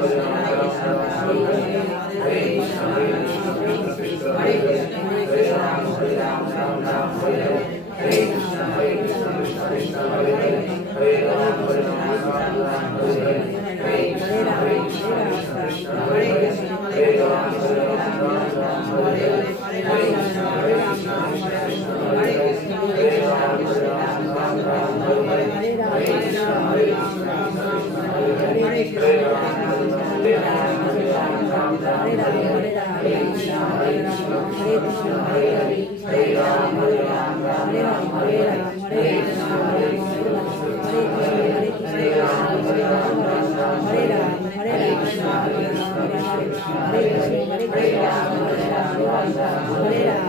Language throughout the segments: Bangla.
Thank uh, you. Hare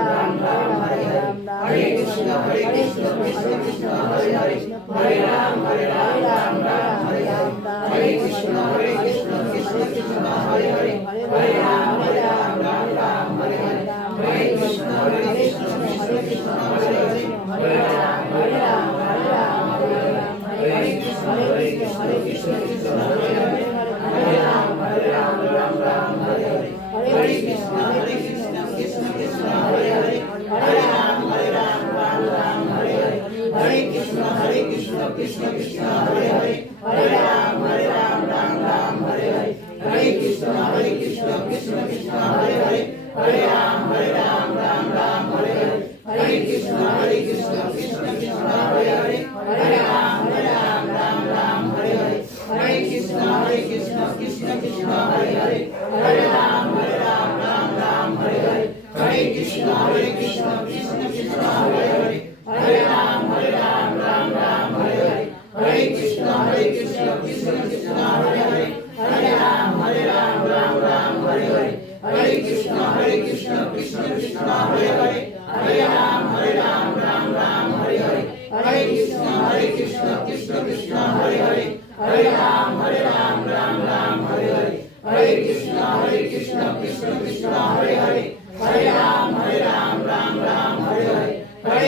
Hare Krishna,